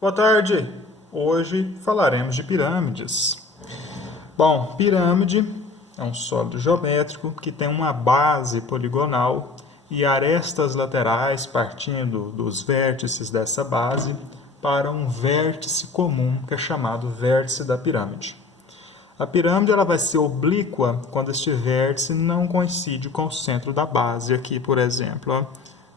Boa tarde! Hoje falaremos de pirâmides. Bom, pirâmide é um sólido geométrico que tem uma base poligonal e arestas laterais partindo dos vértices dessa base para um vértice comum que é chamado vértice da pirâmide. A pirâmide ela vai ser oblíqua quando este vértice não coincide com o centro da base. Aqui, por exemplo, ó.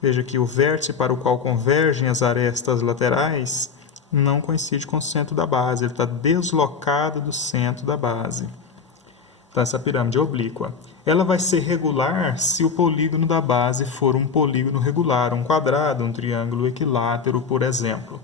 Veja que o vértice para o qual convergem as arestas laterais não coincide com o centro da base, ele está deslocado do centro da base. Então, essa pirâmide é oblíqua. Ela vai ser regular se o polígono da base for um polígono regular, um quadrado, um triângulo equilátero, por exemplo.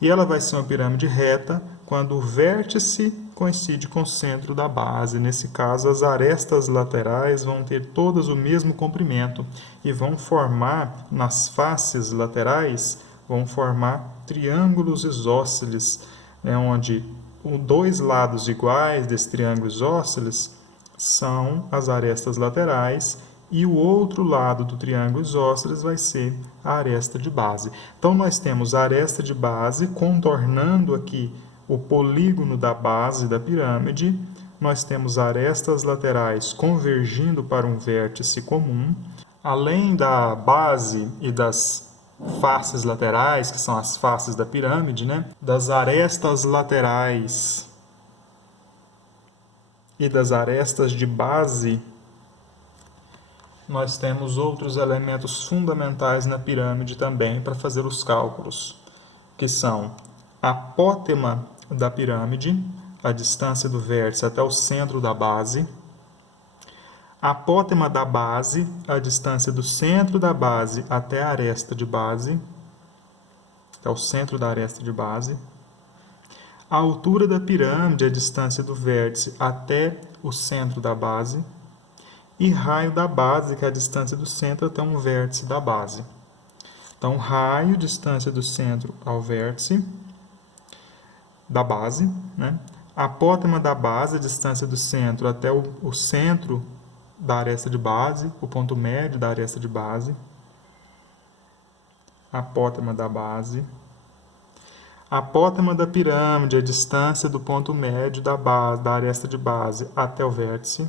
E ela vai ser uma pirâmide reta quando o vértice coincide com o centro da base. Nesse caso, as arestas laterais vão ter todas o mesmo comprimento e vão formar, nas faces laterais, vão formar triângulos isósceles, onde dois lados iguais desse triângulo isósceles são as arestas laterais e o outro lado do triângulo isósceles vai ser a aresta de base. Então, nós temos a aresta de base contornando aqui o polígono da base da pirâmide, nós temos arestas laterais convergindo para um vértice comum, além da base e das faces laterais, que são as faces da pirâmide, das arestas laterais e das arestas de base, nós temos outros elementos fundamentais na pirâmide também para fazer os cálculos, que são a apótema da pirâmide, a distância do vértice até o centro da base, a apótema da base, a distância do centro da base até a aresta de base, até o centro da aresta de base, a altura da pirâmide, a distância do vértice até o centro da base, e raio da base, que é a distância do centro até um vértice da base. Então, raio, distância do centro ao vértice da base, a apótema da base, a distância do centro até o centro da aresta de base, o ponto médio da aresta de base, a apótema da base, a apótema da pirâmide, a distância do ponto médio da base, da aresta de base até o vértice.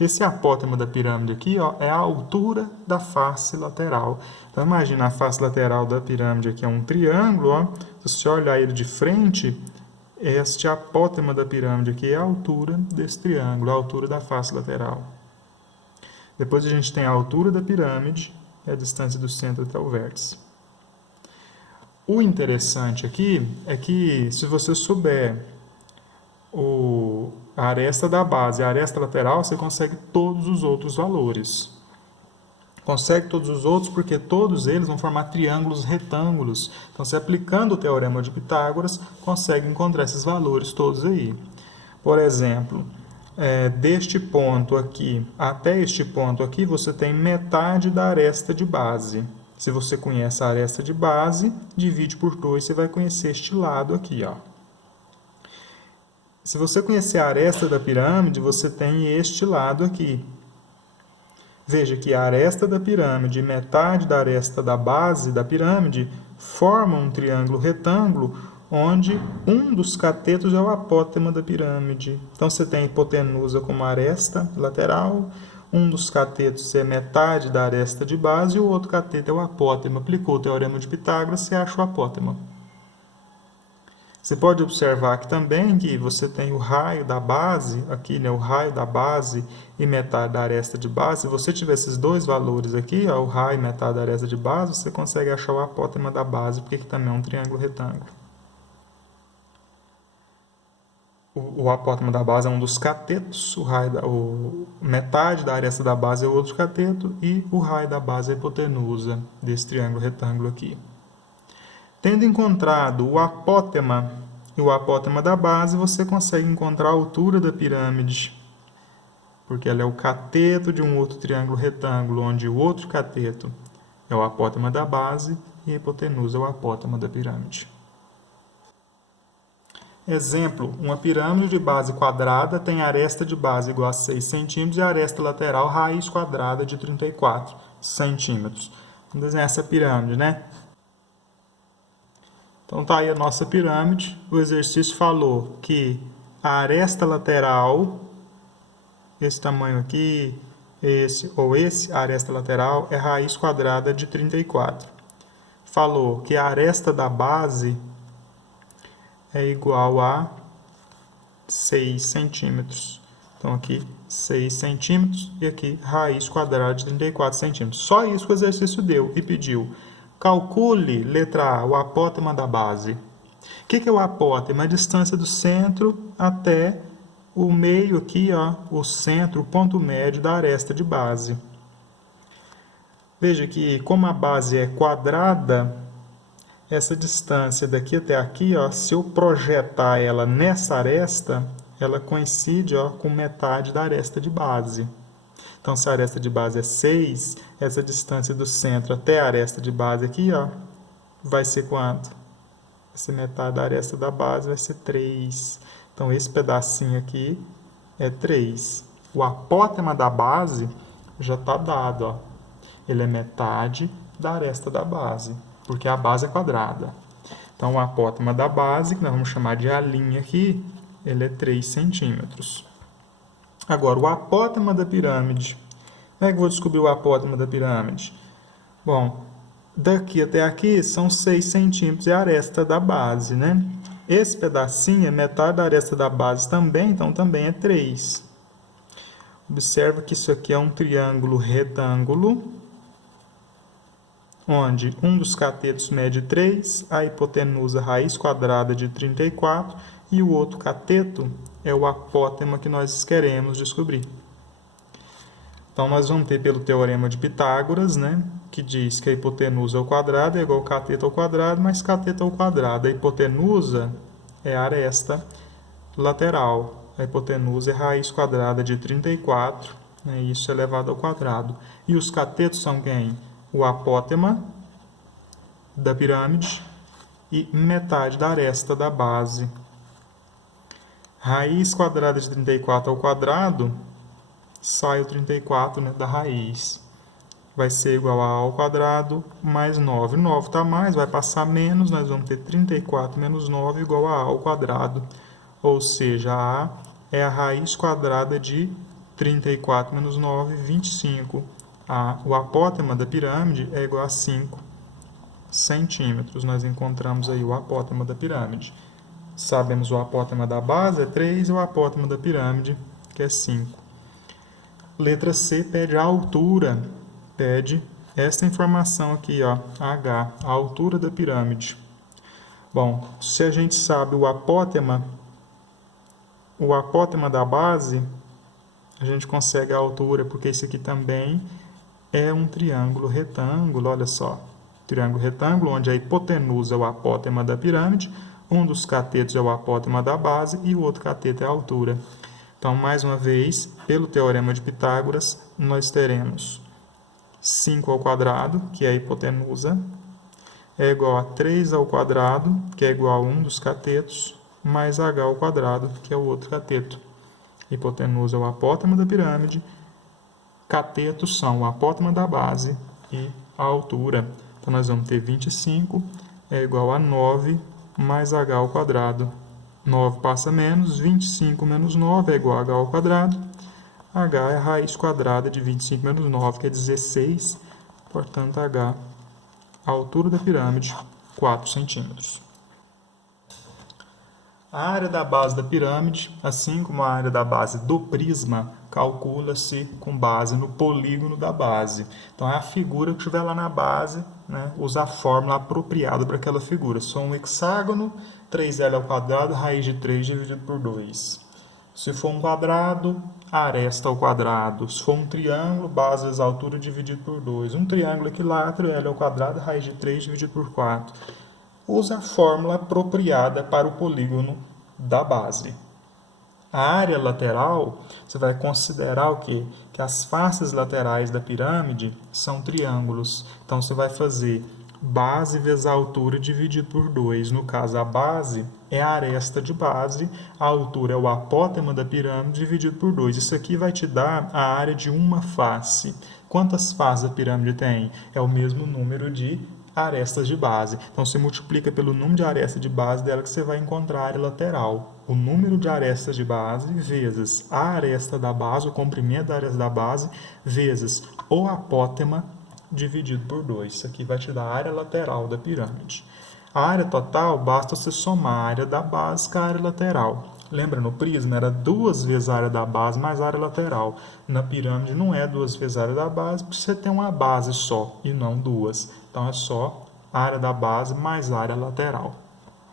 Esse apótema da pirâmide aqui, ó, é a altura da face lateral. Então, imagina a face lateral da pirâmide aqui é um triângulo. Ó. Se você olhar ele de frente, este apótema da pirâmide aqui é a altura desse triângulo, a altura da face lateral. Depois a gente tem a altura da pirâmide e a distância do centro até o vértice. O interessante aqui é que, se você souber a aresta da base e a aresta lateral, você consegue todos os outros valores. Consegue todos os outros porque todos eles vão formar triângulos retângulos. Então, você aplicando o teorema de Pitágoras, consegue encontrar esses valores todos aí. Por exemplo, deste ponto aqui até este ponto aqui, você tem metade da aresta de base. Se você conhece a aresta de base, divide por 2, você vai conhecer este lado aqui, ó. Se você conhecer a aresta da pirâmide, você tem este lado aqui. Veja que a aresta da pirâmide e metade da aresta da base da pirâmide formam um triângulo retângulo, onde um dos catetos é o apótema da pirâmide. Então, você tem a hipotenusa como aresta lateral, um dos catetos é metade da aresta de base e o outro cateto é o apótema. Aplicou o teorema de Pitágoras, você acha o apótema. Você pode observar aqui também que você tem o raio da base, aqui, o raio da base e metade da aresta de base. Se você tiver esses dois valores aqui, ó, o raio e metade da aresta de base, você consegue achar o apótema da base, porque aqui também é um triângulo retângulo. O apótema da base é um dos catetos, metade da aresta da base é o outro cateto e o raio da base é a hipotenusa desse triângulo retângulo aqui. Tendo encontrado o apótema e o apótema da base, você consegue encontrar a altura da pirâmide, porque ela é o cateto de um outro triângulo retângulo, onde o outro cateto é o apótema da base e a hipotenusa é o apótema da pirâmide. Exemplo, uma pirâmide de base quadrada tem aresta de base igual a 6 centímetros e aresta lateral raiz quadrada de 34 centímetros. Vamos desenhar essa pirâmide, Então tá aí a nossa pirâmide. O exercício falou que a aresta lateral, esse tamanho aqui, esse ou esse, a aresta lateral, é raiz quadrada de 34. Falou que a aresta da base é igual a 6 centímetros. Então aqui 6 centímetros e aqui raiz quadrada de 34 centímetros. Só isso que o exercício deu e pediu. Calcule, letra A, o apótema da base. O que é o apótema? A distância do centro até o meio aqui, ó, o centro, o ponto médio da aresta de base. Veja que como a base é quadrada, essa distância daqui até aqui, ó, se eu projetar ela nessa aresta, ela coincide, ó, com metade da aresta de base. Então, se a aresta de base é 6, essa distância do centro até a aresta de base aqui, ó, vai ser quanto? Vai ser metade da aresta da base, vai ser 3. Então, esse pedacinho aqui é 3. O apótema da base já está dado, ó. Ele é metade da aresta da base, porque a base é quadrada. Então, o apótema da base, que nós vamos chamar de A' aqui, ele é 3 centímetros. Agora, o apótema da pirâmide. Como é que eu vou descobrir o apótema da pirâmide? Bom, daqui até aqui são 6 centímetros, é a aresta da base, né? Esse pedacinho é metade da aresta da base também, então também é 3. Observa que isso aqui é um triângulo retângulo, onde um dos catetos mede 3, a hipotenusa raiz quadrada de 34, e o outro cateto é o apótema que nós queremos descobrir. Então, nós vamos ter pelo teorema de Pitágoras, né, que diz que a hipotenusa ao quadrado é igual ao cateto ao quadrado, mais cateto ao quadrado. A hipotenusa é a aresta lateral. A hipotenusa é raiz quadrada de 34, né, isso elevado ao quadrado. E os catetos são quem? O apótema da pirâmide e metade da aresta da base. Raiz quadrada de 34 ao quadrado, sai o 34, né, da raiz. Vai ser igual a ao quadrado mais 9. 9 está mais, vai passar menos, nós vamos ter 34 menos 9 igual a ao quadrado. Ou seja, a é a raiz quadrada de 34 menos 9, 25. O apótema da pirâmide é igual a 5 centímetros. Nós encontramos aí o apótema da pirâmide. Sabemos o apótema da base é 3 e o apótema da pirâmide, que é 5. Letra C pede a altura. Pede esta informação aqui, ó, H, a altura da pirâmide. Bom, se a gente sabe o apótema da base, a gente consegue a altura, porque esse aqui também é um triângulo retângulo, olha só. Triângulo retângulo, onde a hipotenusa é o apótema da pirâmide, um dos catetos é o apótema da base e o outro cateto é a altura. Então, mais uma vez, pelo teorema de Pitágoras, nós teremos 5 ao quadrado, que é a hipotenusa, é igual a 3 ao quadrado, que é igual a um dos catetos, mais h ao quadrado, que é o outro cateto. Hipotenusa é o apótema da pirâmide, catetos são o apótema da base e a altura. Então, nós vamos ter 25 é igual a 9 mais h ao quadrado. 9 passa menos, 25 menos 9 é igual a h ao quadrado. H é a raiz quadrada de 25 menos 9, que é 16. Portanto, h, a altura da pirâmide, 4 centímetros. A área da base da pirâmide, assim como a área da base do prisma, calcula-se com base no polígono da base. Então, é a figura que estiver lá na base, né, usa a fórmula apropriada para aquela figura. Se for um hexágono, 3L ao quadrado, raiz de 3 dividido por 2. Se for um quadrado, aresta ao quadrado. Se for um triângulo, base vezes altura dividido por 2. Um triângulo equilátero, L ao quadrado, raiz de 3 dividido por 4. Usa a fórmula apropriada para o polígono da base. A área lateral, você vai considerar o quê? Que as faces laterais da pirâmide são triângulos. Então, você vai fazer base vezes a altura dividido por 2. No caso, a base é a aresta de base, a altura é o apótema da pirâmide dividido por 2. Isso aqui vai te dar a área de uma face. Quantas faces a pirâmide tem? É o mesmo número de arestas de base. Então, você multiplica pelo número de arestas de base dela que você vai encontrar a área lateral. O número de arestas de base vezes a aresta da base, o comprimento da aresta da base, vezes o apótema dividido por 2. Isso aqui vai te dar a área lateral da pirâmide. A área total, basta você somar a área da base com a área lateral. Lembra, no prisma era 2 vezes a área da base mais a área lateral. Na pirâmide não é 2 vezes a área da base, porque você tem uma base só e não duas. Então é só a área da base mais a área lateral.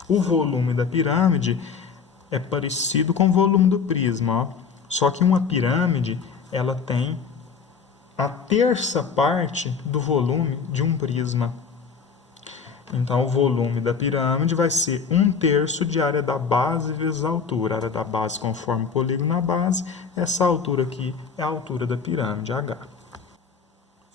O volume da pirâmide é parecido com o volume do prisma, ó. Só que uma pirâmide ela tem a terça parte do volume de um prisma. Então, o volume da pirâmide vai ser 1/3 de área da base vezes a altura. A área da base conforme o polígono na base. Essa altura aqui é a altura da pirâmide, H.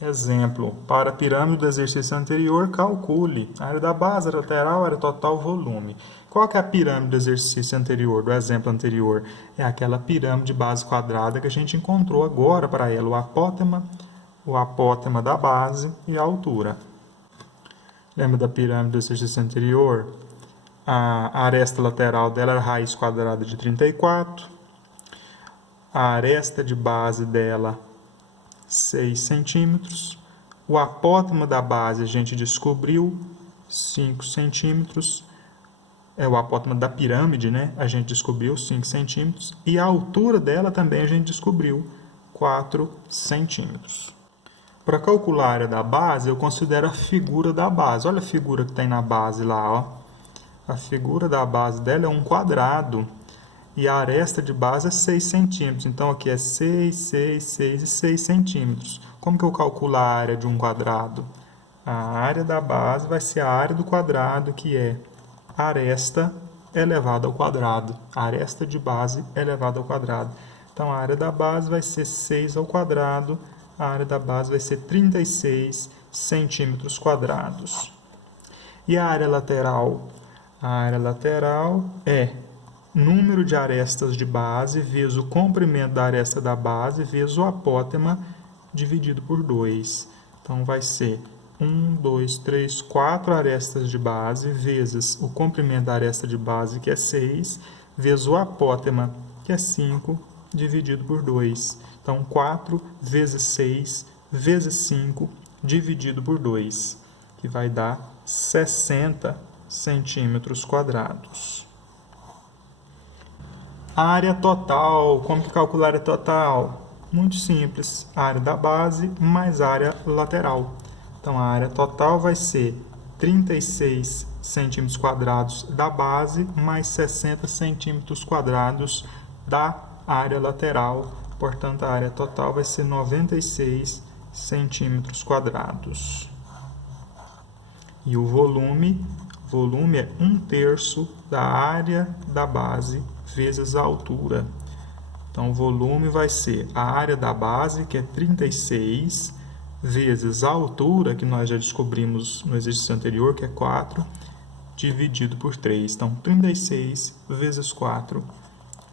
Exemplo, para a pirâmide do exercício anterior, calcule a área da base, a lateral, a área total, volume. Qual que é a pirâmide do exercício anterior, do exemplo anterior? É aquela pirâmide base quadrada que a gente encontrou agora para ela, o apótema da base e a altura. Lembra da pirâmide do exercício anterior? A aresta lateral dela era raiz quadrada de 34. A aresta de base dela, 6 centímetros. O apótema da base a gente descobriu, 5 centímetros. É o apótema da pirâmide, né? A gente descobriu 5 centímetros. E a altura dela também a gente descobriu, 4 centímetros. Para calcular a área da base, eu considero a figura da base. Olha a figura que tem na base lá, ó. A figura da base dela é um quadrado e a aresta de base é 6 centímetros. Então, aqui é 6, 6, 6 e 6 centímetros. Como que eu calculo a área de um quadrado? A área da base vai ser a área do quadrado, que é aresta elevado ao quadrado. A aresta de base elevado ao quadrado. Então, a área da base vai ser 6 ao quadrado. A área da base vai ser 36 centímetros quadrados. E a área lateral? A área lateral é número de arestas de base vezes o comprimento da aresta da base vezes o apótema dividido por 2. Então, vai ser 1, 2, 3, 4 arestas de base vezes o comprimento da aresta de base, que é 6, vezes o apótema, que é 5, dividido por 2. Então, 4 vezes 6 vezes 5 dividido por 2, que vai dar 60 centímetros quadrados. A área total, como que calcular a área total? Muito simples, a área da base mais a área lateral. Então, a área total vai ser 36 centímetros quadrados da base mais 60 centímetros quadrados da área lateral. Portanto, a área total vai ser 96 centímetros quadrados. E o volume é 1/3 da área da base vezes a altura. Então, o volume vai ser a área da base, que é 36, vezes a altura, que nós já descobrimos no exercício anterior, que é 4, dividido por 3. Então, 36 vezes 4,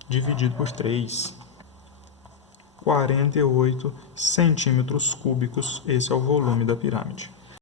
dividido por 3. 48 centímetros cúbicos. Esse é o volume da pirâmide.